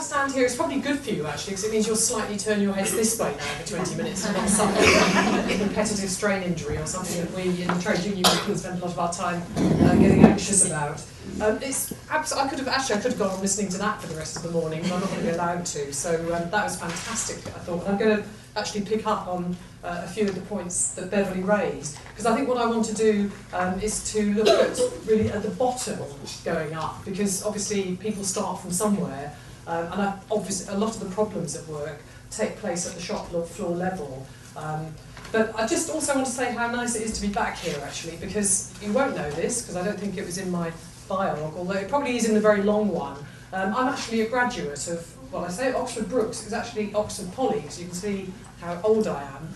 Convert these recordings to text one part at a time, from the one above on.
I stand here, it's probably good for you actually, because it means you'll slightly turn your heads this way now for 20 minutes and not suffer a repetitive strain injury or something that we in the trade union movement spend a lot of our time getting anxious about. I could have gone on listening to that for the rest of the morning, but I'm not going to be allowed to. So that was fantastic, I thought. And I'm going to actually pick up on a few of the points that Beverly raised, because I think what I want to do is to look at really at the bottom going up, because obviously people start from somewhere, and obviously a lot of the problems at work take place at the shop floor level. But I just also want to say how nice it is to be back here actually, because you won't know this, because I don't think it was in my biog, although it probably is in the very long one. I'm actually a graduate of, well, I say Oxford Brookes, it's actually Oxford Poly, so you can see how old I am.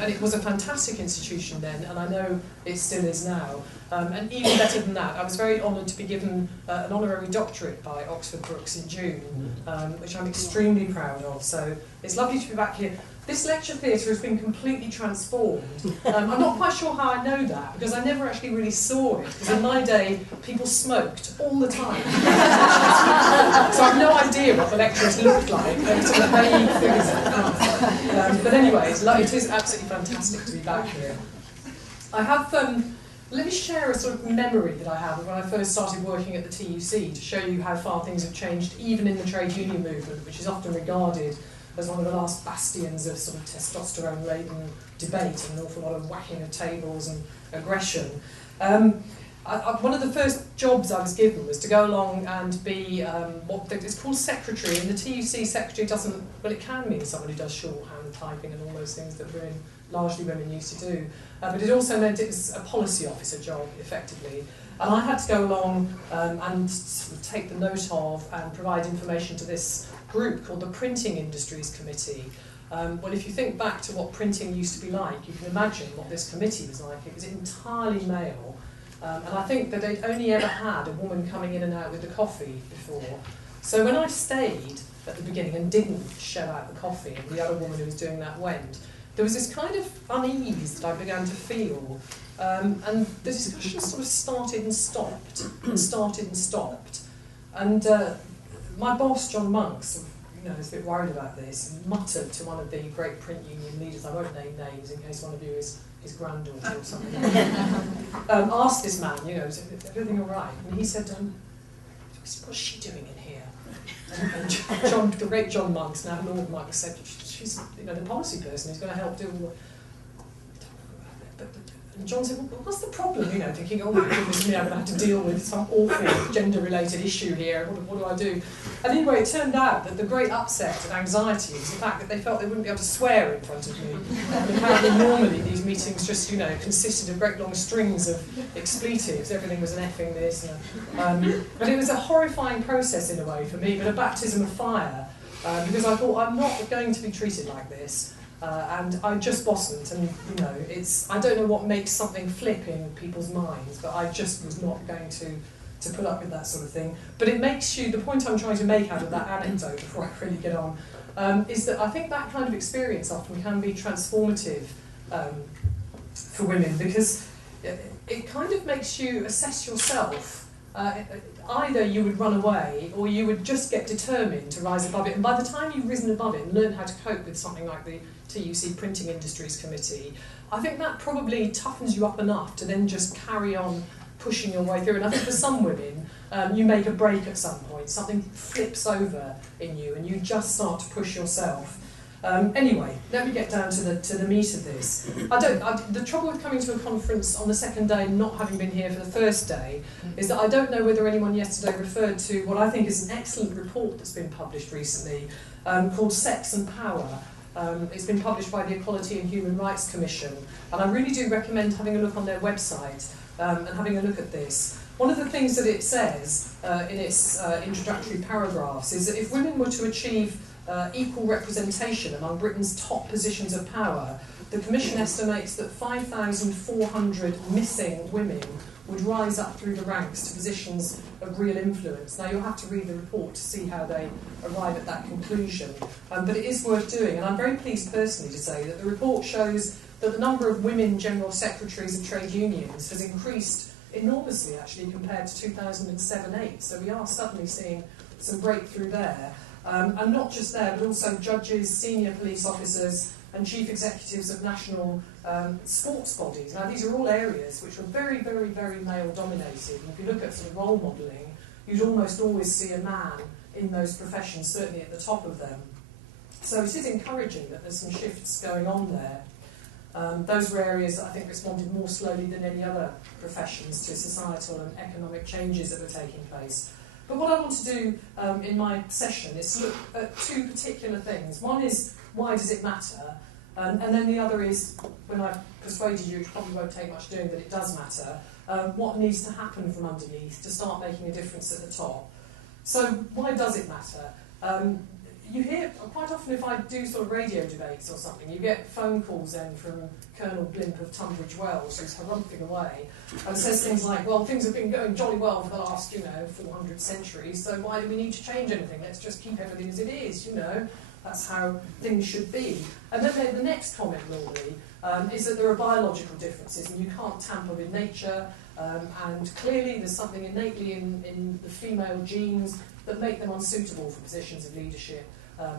And it was a fantastic institution then, and I know it still is now. And even better than that, I was very honoured to be given an honorary doctorate by Oxford Brookes in June, which I'm extremely proud of. So it's lovely to be back here. This lecture theatre has been completely transformed. I'm not quite sure how I know that, because I never actually really saw it, because in my day, people smoked all the time. So I have no idea what the lecturers looked like. They were sort of vague figures. But anyway, it is absolutely fantastic to be back here. I have, let me share a sort of memory that I have of when I first started working at the TUC, to show you how far things have changed, even in the trade union movement, which is often regarded as one of the last bastions of sort of testosterone-laden debate and an awful lot of whacking of tables and aggression. One of the first jobs I was given was to go along and be what it's called secretary, and the TUC secretary doesn't, well, it can mean someone who does shorthand typing and all those things that largely women used to do, but it also meant it was a policy officer job, effectively. And I had to go along and sort of take the note of and provide information to this group called the Printing Industries Committee. Well, if you think back to what printing used to be like, you can imagine what this committee was like. It was entirely male, and I think that they'd only ever had a woman coming in and out with the coffee before. So when I stayed at the beginning and didn't shell out the coffee, and the other woman who was doing that went, there was this kind of unease that I began to feel. And the discussion sort of started and stopped, and started and stopped. And my boss, John Monk, sort of, is a bit worried about this, and muttered to one of the great print union leaders, I won't name names in case one of you is his granddaughter or something, asked this man, is everything all right? And he said, what's she doing in here? And the great John Monk, now Lord Monk, said, she's the policy person who's going to help do all the... And John said, well, what's the problem? Thinking, oh my goodness me, I'm going to have to deal with some awful gender-related issue here. What do I do? And anyway, it turned out that the great upset and anxiety was the fact that they felt they wouldn't be able to swear in front of me. And apparently, normally these meetings just, consisted of great long strings of expletives. Everything was an effing this. But it was a horrifying process in a way for me, but a baptism of fire, because I thought, I'm not going to be treated like this. And I just wasn't, and I don't know what makes something flip in people's minds, but I just was not going to put up with that sort of thing. But it makes you, the point I'm trying to make out of that anecdote before I really get on, is that I think that kind of experience often can be transformative for women, because it kind of makes you assess yourself. Either you would run away, or you would just get determined to rise above it. And by the time you've risen above it and learned how to cope with something like the TUC Printing Industries Committee, I think that probably toughens you up enough to then just carry on pushing your way through. And I think for some women, you make a break at some point, something flips over in you, and you just start to push yourself. Anyway, let me get down to the meat of this. The trouble with coming to a conference on the second day and not having been here for the first day is that I don't know whether anyone yesterday referred to what I think is an excellent report that's been published recently called Sex and Power. It's been published by the Equality and Human Rights Commission, and I really do recommend having a look on their website and having a look at this. One of the things that it says in its introductory paragraphs is that if women were to achieve equal representation among Britain's top positions of power, the Commission estimates that 5,400 missing women would rise up through the ranks to positions of real influence. Now, you'll have to read the report to see how they arrive at that conclusion, but it is worth doing, and I'm very pleased personally to say that the report shows that the number of women general secretaries of trade unions has increased enormously, actually, compared to 2007-8, so we are suddenly seeing some breakthrough there. And not just there, but also judges, senior police officers, and chief executives of national sports bodies. Now, these are all areas which are very, very, very male-dominated. And if you look at sort of role modelling, you'd almost always see a man in those professions, certainly at the top of them. So it is encouraging that there's some shifts going on there. Those were areas that I think responded more slowly than any other professions to societal and economic changes that were taking place. But what I want to do in my session is to look at two particular things. One is, why does it matter? And then the other is, when I've persuaded you, it probably won't take much doing, that it does matter, what needs to happen from underneath to start making a difference at the top. So why does it matter? You hear, quite often if I do sort of radio debates or something, you get phone calls then from Colonel Blimp of Tunbridge Wells, who's harumphing away, and says things like, well, things have been going jolly well for the last, 400 centuries, so why do we need to change anything? Let's just keep everything as it is, That's how things should be. And then the next comment normally is that there are biological differences and you can't tamper with nature, and clearly there's something innately in the female genes that make them unsuitable for positions of leadership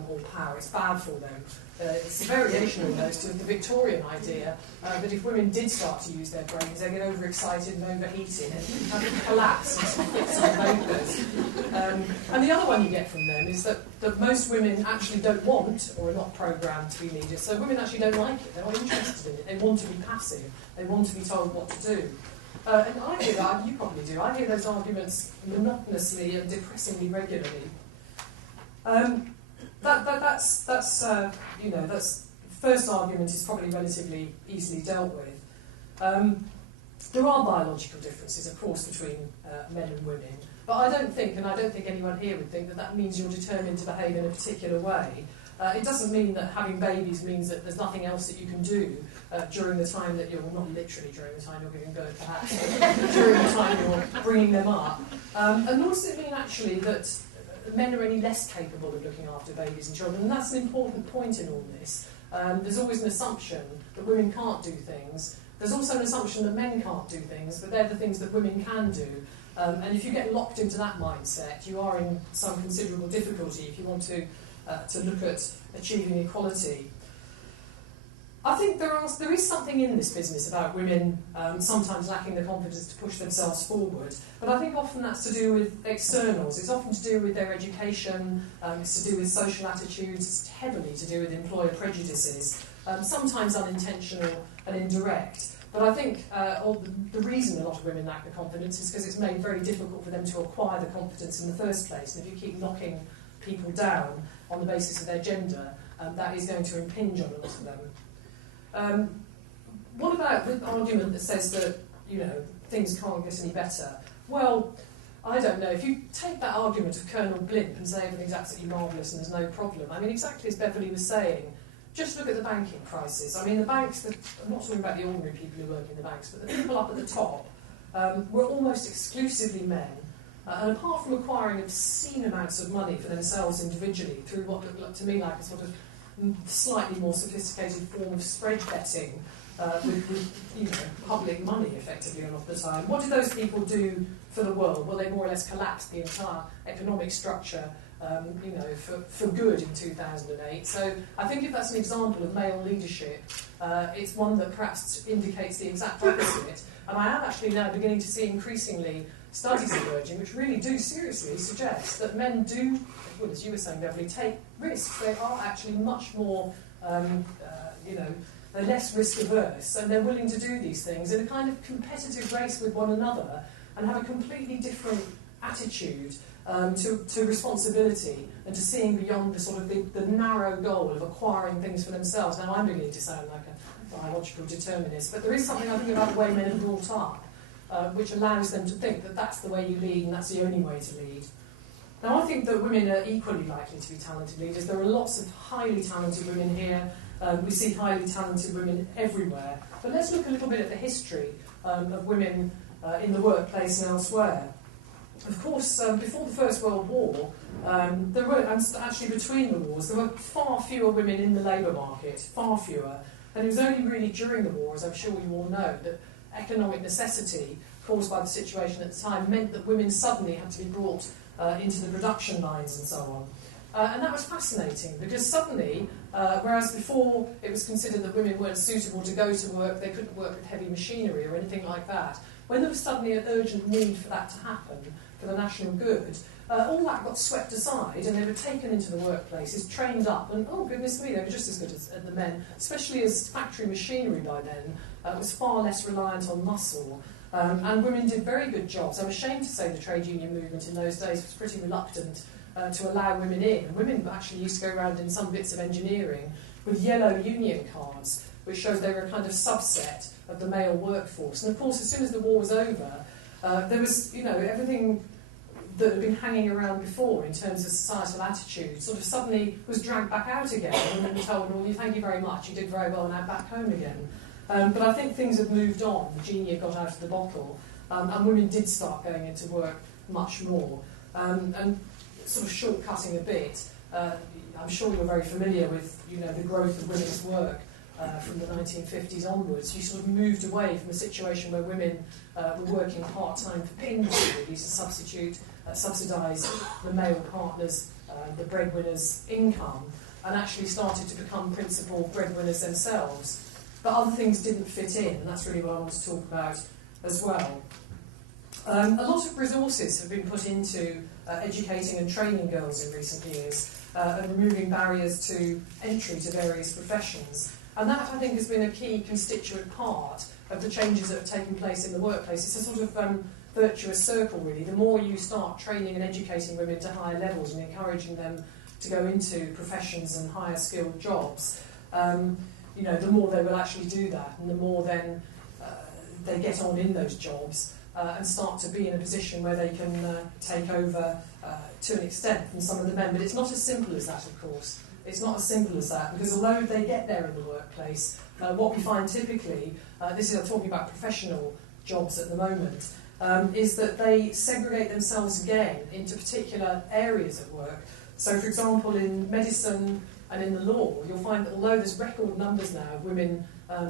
or power. It's bad for them. It's a variation almost of the Victorian idea that if women did start to use their brains, they get overexcited and overheated and collapse into fits and vapours. And the other one you get from them is that most women actually don't want or are not programmed to be leaders. So women actually don't like it. They're not interested in it. They want to be passive. They want to be told what to do. And I hear that, you probably do, I hear those arguments monotonously and depressingly regularly. That's first argument is probably relatively easily dealt with. There are biological differences, of course, between men and women, but I don't think anyone here would think that means you're determined to behave in a particular way. It doesn't mean that having babies means that there's nothing else that you can do during the time that well, not literally during the time you're giving birth, perhaps, but during the time you're bringing them up. And nor does it mean, actually, that men are any less capable of looking after babies and children, and that's an important point in all this. There's always an assumption that women can't do things. There's also an assumption that men can't do things, but they're the things that women can do. And if you get locked into that mindset, you are in some considerable difficulty if you want to look at achieving equality. I think there is something in this business about women sometimes lacking the confidence to push themselves forward, but I think often that's to do with externals. It's often to do with their education, it's to do with social attitudes, it's heavily to do with employer prejudices, sometimes unintentional and indirect. But I think the reason a lot of women lack the confidence is because it's made very difficult for them to acquire the confidence in the first place. And if you keep knocking people down on the basis of their gender, that is going to impinge on a lot of them. What about the argument that says that, things can't get any better? Well, I don't know. If you take that argument of Colonel Blimp and say everything's absolutely marvellous and there's no problem, exactly as Beverly was saying, just look at the banking crisis. The banks, I'm not talking about the ordinary people who work in the banks, but the people up at the top were almost exclusively men. And apart from acquiring obscene amounts of money for themselves individually through what looked to me like a sort of slightly more sophisticated form of spread betting with public money effectively a lot of the time, what did those people do for the world? Well, they more or less collapsed the entire economic structure for good in 2008. So I think if that's an example of male leadership, it's one that perhaps indicates the exact opposite. And I am actually now beginning to see increasingly studies emerging which really do seriously suggest that men do, well, as you were saying, Beverly, take risks. They are actually much more, they're less risk averse, and they're willing to do these things in a kind of competitive race with one another and have a completely different attitude to responsibility and to seeing beyond the sort of the narrow goal of acquiring things for themselves. Now, I'm beginning to sound like a biological determinist, but there is something I think about the way men are brought up, which allows them to think that that's the way you lead and that's the only way to lead. Now, I think that women are equally likely to be talented leaders. There are lots of highly talented women here. We see highly talented women everywhere. But let's look a little bit at the history of women in the workplace and elsewhere. Of course, before the First World War, there were, and actually between the wars, there were far fewer women in the labour market, far fewer. And it was only really during the war, as I'm sure you all know, that economic necessity caused by the situation at the time meant that women suddenly had to be brought into the production lines and so And that was fascinating because suddenly, whereas before it was considered that women weren't suitable to go to work, they couldn't work with heavy machinery or anything like that, when there was suddenly an urgent need for that to happen, for the national good, all that got swept aside and they were taken into the workplaces, trained up, and oh goodness me, they were just as good as the men, especially as factory machinery by then was far less reliant on muscle. And women did very good jobs. I'm ashamed to say the trade union movement in those days was pretty reluctant to allow women in. And women actually used to go around in some bits of engineering with yellow union cards, which showed they were a kind of subset of the male workforce. And of course, as soon as the war was over, there was, everything that had been hanging around before in terms of societal attitude sort of suddenly was dragged back out again. And women were told, well, thank you very much, you did very well, now back home again. But I think things have moved on. The genie had got out of the bottle, and women did start going into work much more. And sort of shortcutting a bit, I'm sure you're very familiar with the growth of women's work from the 1950s onwards. You sort of moved away from a situation where women were working part-time for pins, really, to subsidise the male partner's, the breadwinner's income, and actually started to become principal breadwinners themselves. But other things didn't fit in, and that's really what I want to talk about as well. A lot of resources have been put into educating and training girls in recent years and removing barriers to entry to various professions. And that, I think, has been a key constituent part of the changes that have taken place in the workplace. It's a sort of virtuous circle, really. The more you start training and educating women to higher levels and encouraging them to go into professions and higher skilled jobs, the more they will actually do that, and the more then they get on in those jobs and start to be in a position where they can take over to an extent from some of the men. But it's not as simple as that, of course. It's not as simple as that, because although they get there in the workplace, what we find typically, I'm talking about professional jobs at the moment, is that they segregate themselves again into particular areas of work. So, for example, in medicine and in the law, you'll find that although there's record numbers now of women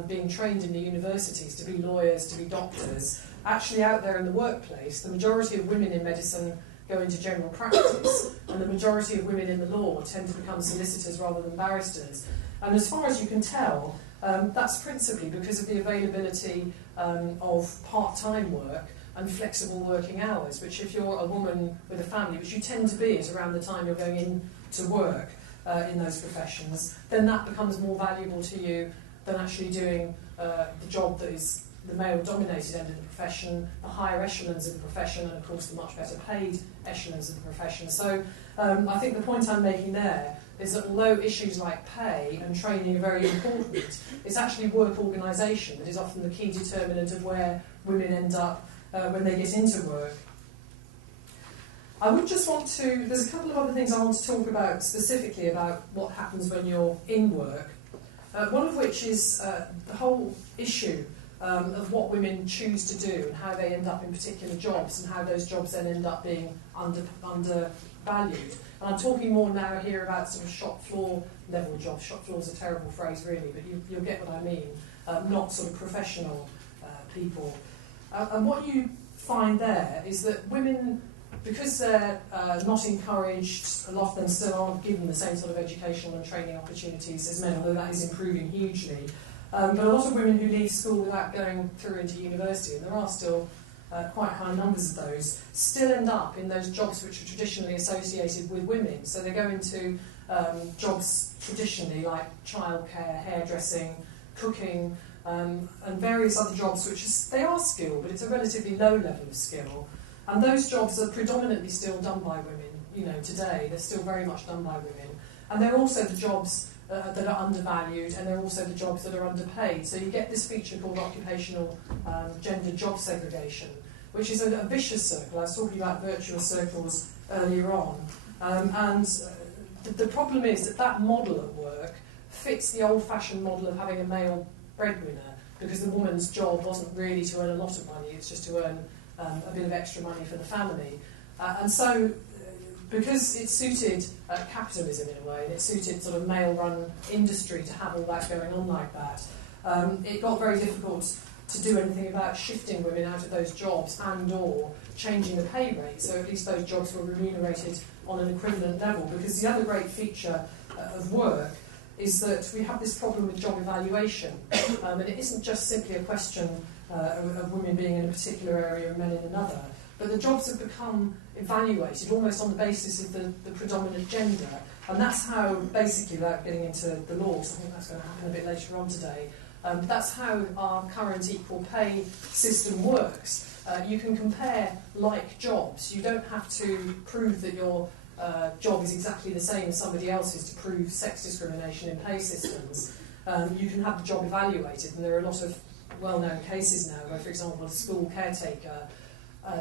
being trained in the universities to be lawyers, to be doctors, actually out there in the workplace, the majority of women in medicine go into general practice, and the majority of women in the law tend to become solicitors rather than barristers. And as far as you can tell, that's principally because of the availability of part-time work and flexible working hours, which if you're a woman with a family, which you tend to be at around the time you're going in to work in those professions, then that becomes more valuable to you than actually doing the job that is the male-dominated end of the profession, the higher echelons of the profession, and of course the much better paid echelons of the profession. So I think the point I'm making there is that although issues like pay and training are very important, it's actually work organisation that is often the key determinant of where women end up when they get into work. I would just want to, there's a couple of other things I want to talk about specifically about what happens when you're in work. One of which is the whole issue of what women choose to do and how they end up in particular jobs and how those jobs then end up being undervalued. And I'm talking more now here about sort of shop floor level jobs. Shop floor is a terrible phrase really, but you'll get what I mean. Not sort of professional people. And what you find there is that women, because they're not encouraged, a lot of them still aren't given the same sort of educational and training opportunities as men, although that is improving hugely. But a lot of women who leave school without going through into university, and there are still quite high numbers of those, still end up in those jobs which are traditionally associated with women. So they go into jobs traditionally like childcare, hairdressing, cooking, and various other jobs which they are skilled, but it's a relatively low level of skill. And those jobs are predominantly still done by women. Today they're still very much done by women. And they're also the jobs that are undervalued, and they're also the jobs that are underpaid. So you get this feature called occupational gender job segregation, which is a vicious circle. I was talking about virtuous circles earlier on. The problem is that model at work fits the old-fashioned model of having a male breadwinner, because the woman's job wasn't really to earn a lot of money, it's just to earn a bit of extra money for the family. And so, because it suited capitalism in a way, and it suited sort of male-run industry to have all that going on like that, it got very difficult to do anything about shifting women out of those jobs and or changing the pay rate, so at least those jobs were remunerated on an equivalent level. Because the other great feature of work is that we have this problem with job evaluation, and it isn't just simply a question of women being in a particular area and men in another, but the jobs have become evaluated almost on the basis of the predominant gender, and that's how, basically, without getting into the laws, I think that's going to happen a bit later on today, that's how our current equal pay system works. You can compare like jobs. You don't have to prove that your job is exactly the same as somebody else's to prove sex discrimination in pay systems. You can have the job evaluated, and there are a lot of well-known cases now where, for example, a school caretaker,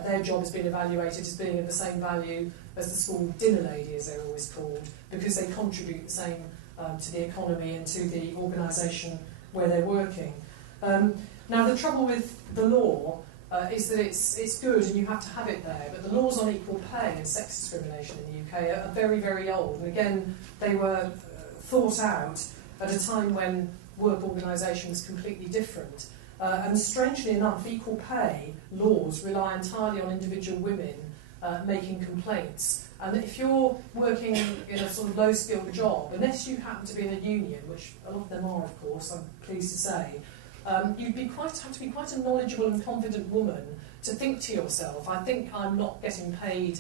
their job has been evaluated as being of the same value as the school dinner lady, as they're always called, because they contribute the same to the economy and to the organisation where they're working. Now, the trouble with the law is that it's good and you have to have it there, but the laws on equal pay and sex discrimination in the UK are very, very old. And again, they were thought out at a time when work organisation was completely different. And strangely enough, equal pay laws rely entirely on individual women making complaints. And if you're working in a sort of low-skilled job, unless you happen to be in a union, which a lot of them are, of course, I'm pleased to say, you'd have to be quite a knowledgeable and confident woman to think to yourself, I think I'm not getting paid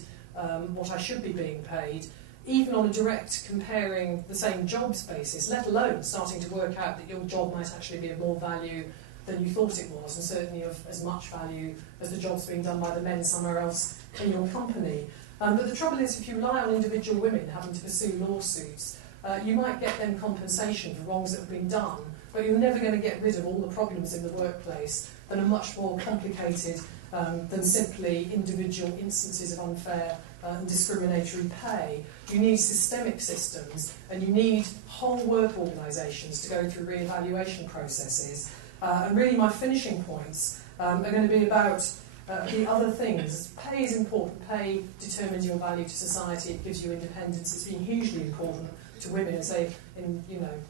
what I should be being paid, even on a direct comparing the same jobs basis, let alone starting to work out that your job might actually be of more value than you thought it was, and certainly of as much value as the jobs being done by the men somewhere else in your company. But the trouble is, if you rely on individual women having to pursue lawsuits, you might get them compensation for wrongs that have been done, but you're never going to get rid of all the problems in the workplace that are much more complicated than simply individual instances of unfair and discriminatory pay. You need systemic systems, and you need whole work organisations to go through re-evaluation processes. And really my finishing points are going to be about the other things. Pay is important. Pay determines your value to society. It gives you independence. It's been hugely important to women as they,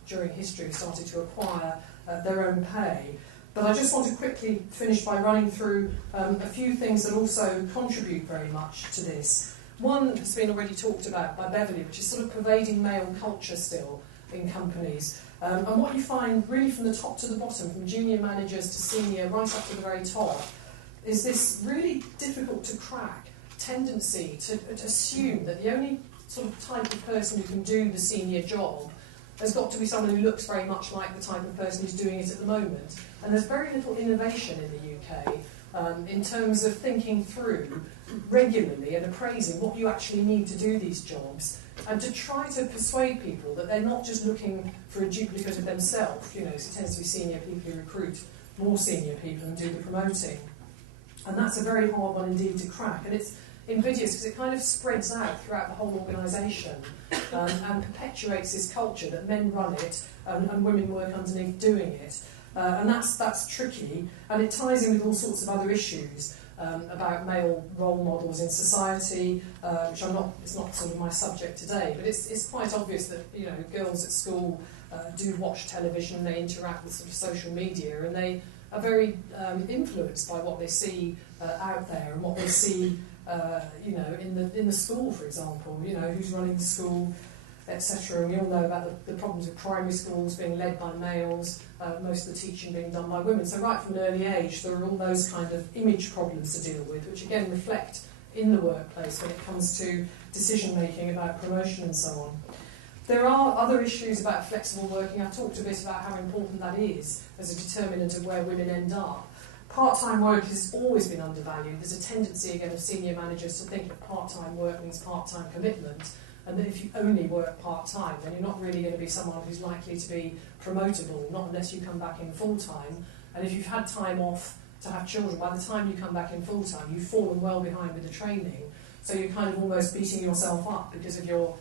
during history, started to acquire their own pay. But I just want to quickly finish by running through a few things that also contribute very much to this. One has been already talked about by Beverly, which is sort of pervading male culture still in companies. And what you find really from the top to the bottom, from junior managers to senior, right up to the very top, is this really difficult to crack tendency to assume that the only sort of type of person who can do the senior job has got to be someone who looks very much like the type of person who's doing it at the moment. And there's very little innovation in the UK in terms of thinking through regularly and appraising what you actually need to do these jobs, and to try to persuade people that they're not just looking for a duplicate of themselves. So it tends to be senior people who recruit more senior people and do the promoting. And that's a very hard one indeed to crack. And it's invidious because it kind of spreads out throughout the whole organisation and perpetuates this culture that men run it and women work underneath doing it. And that's tricky, and it ties in with all sorts of other issues about male role models in society, which it's not sort of my subject today, but it's quite obvious that girls at school do watch television, they interact with sort of social media, and they are very influenced by what they see out there and what they see in the school, for example, who's running the school, etc. And we all know about the problems of primary schools being led by males, most of the teaching being done by women. So right from an early age, there are all those kind of image problems to deal with, which again reflect in the workplace when it comes to decision-making about promotion and so on. There are other issues about flexible working. I've talked a bit about how important that is as a determinant of where women end up. Part-time work has always been undervalued. There's a tendency, again, of senior managers to think of part-time work means part-time commitment, and that if you only work part-time, then you're not really going to be someone who's likely to be promotable, not unless you come back in full-time. And if you've had time off to have children, by the time you come back in full-time, you've fallen well behind with the training. So you're kind of almost beating yourself up because of your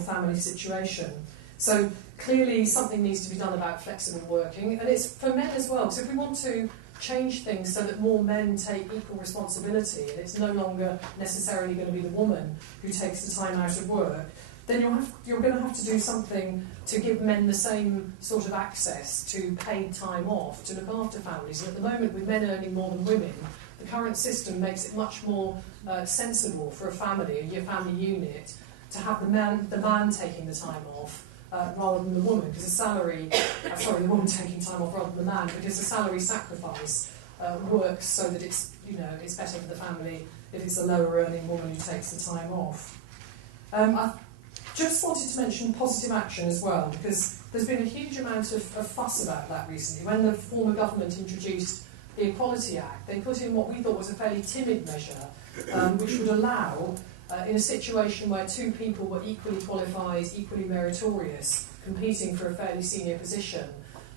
family situation. So clearly something needs to be done about flexible working, and it's for men as well. So if we want to change things so that more men take equal responsibility, and it's no longer necessarily going to be the woman who takes the time out of work, then you're going to have to do something to give men the same sort of access to paid time off to look after families. And at the moment, with men earning more than women, the current system makes it much more sensible for a family, your family unit, to have the man taking the time off rather than the woman, because the woman taking time off rather than the man, because the salary sacrifice works so that it's better for the family if it's a lower earning woman who takes the time off. I just wanted to mention positive action as well, because there's been a huge amount of fuss about that recently. When the former government introduced the Equality Act, they put in what we thought was a fairly timid measure, which would allow, in a situation where two people were equally qualified, equally meritorious, competing for a fairly senior position,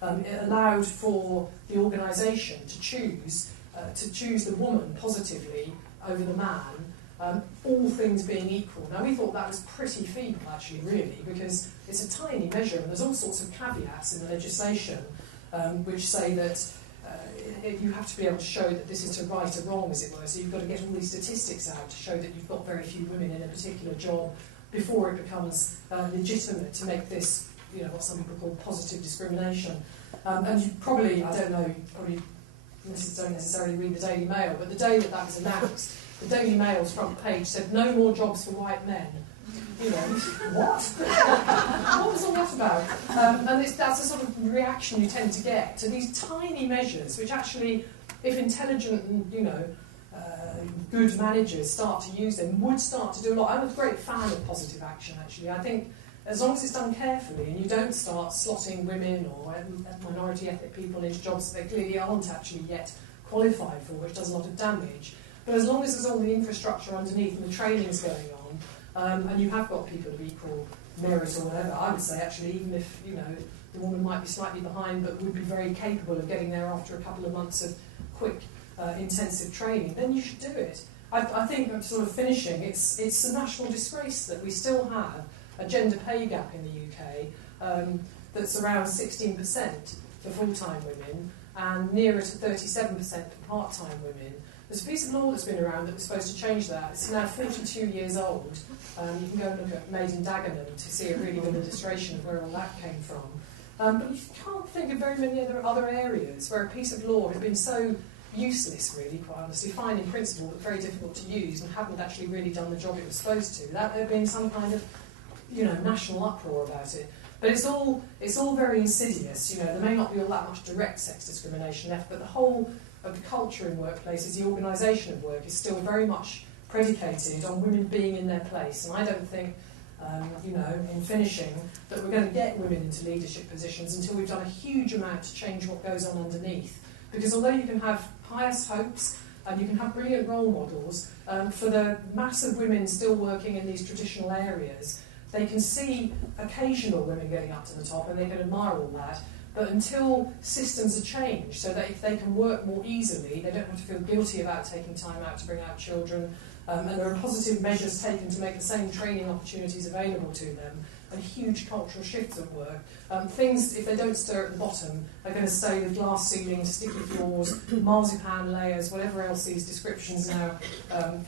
it allowed for the organisation to choose the woman positively over the man, all things being equal. Now, we thought that was pretty feeble, actually, really, because it's a tiny measure, and there's all sorts of caveats in the legislation which say that you have to be able to show that this is to right or wrong, as it were. So you've got to get all these statistics out to show that you've got very few women in a particular job before it becomes legitimate to make this, what some people call positive discrimination. And you probably, I don't know, probably don't necessarily read the Daily Mail, but the day that was announced, the Daily Mail's front page said, "No more jobs for white men." What? What was all that about? And that's the sort of reaction you tend to get to these tiny measures, which actually, if intelligent and good managers start to use them, would start to do a lot. I'm a great fan of positive action, actually. I think as long as it's done carefully and you don't start slotting women or minority ethnic people into jobs that they clearly aren't actually yet qualified for, which does a lot of damage. But as long as there's all the infrastructure underneath and the training's going on, and you have got people of equal merit or whatever, I would say actually, even if the woman might be slightly behind but would be very capable of getting there after a couple of months of quick, intensive training, then you should do it. I think, I'm sort of finishing, it's a national disgrace that we still have a gender pay gap in the UK that's around 16% for full-time women and nearer to 37% for part-time women. There's a piece of law that's been around that was supposed to change that. It's now 42 years old. You can go and look at Made in Dagenham to see a really good illustration of where all that came from. But you can't think of very many other areas where a piece of law has been so useless, really, quite honestly, fine in principle, but very difficult to use and hadn't actually really done the job it was supposed to. That there had been some kind of national uproar about it. But it's all very insidious. There may not be all that much direct sex discrimination left, but the whole of the culture in workplaces, the organisation of work, is still very much predicated on women being in their place. And I don't think, in finishing, that we're going to get women into leadership positions until we've done a huge amount to change what goes on underneath. Because although you can have pious hopes and you can have brilliant role models, for the mass of women still working in these traditional areas, they can see occasional women getting up to the top and they can admire all that. But until systems are changed so that if they can work more easily, they don't have to feel guilty about taking time out to bring out children, and there are positive measures taken to make the same training opportunities available to them, and huge cultural shifts at work. Things, if they don't stir at the bottom, are going to stay with glass ceilings, sticky floors, marzipan layers, whatever else these descriptions now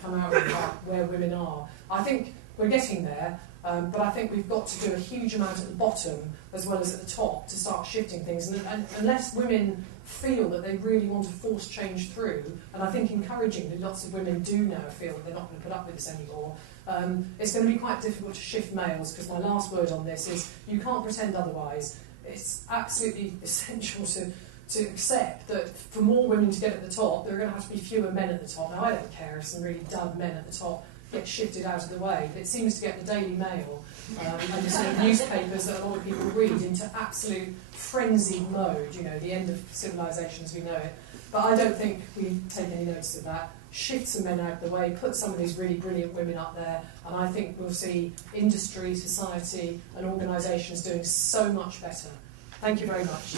come out with about where women are. I think we're getting there. But I think we've got to do a huge amount at the bottom as well as at the top to start shifting things. And unless women feel that they really want to force change through, and I think encouragingly lots of women do now feel that they're not going to put up with this anymore, it's going to be quite difficult to shift males, because my last word on this is you can't pretend otherwise. It's absolutely essential to accept that for more women to get at the top, there are going to have to be fewer men at the top. Now, I don't care if some really dud men at the top get shifted out of the way, but it seems to get the Daily Mail and the sort of newspapers that a lot of people read into absolute frenzied mode, the end of civilization as we know it. But I don't think we take any notice of that. Shift some men out of the way, put some of these really brilliant women up there, and I think we'll see industry, society and organisations doing so much better. Thank you very much.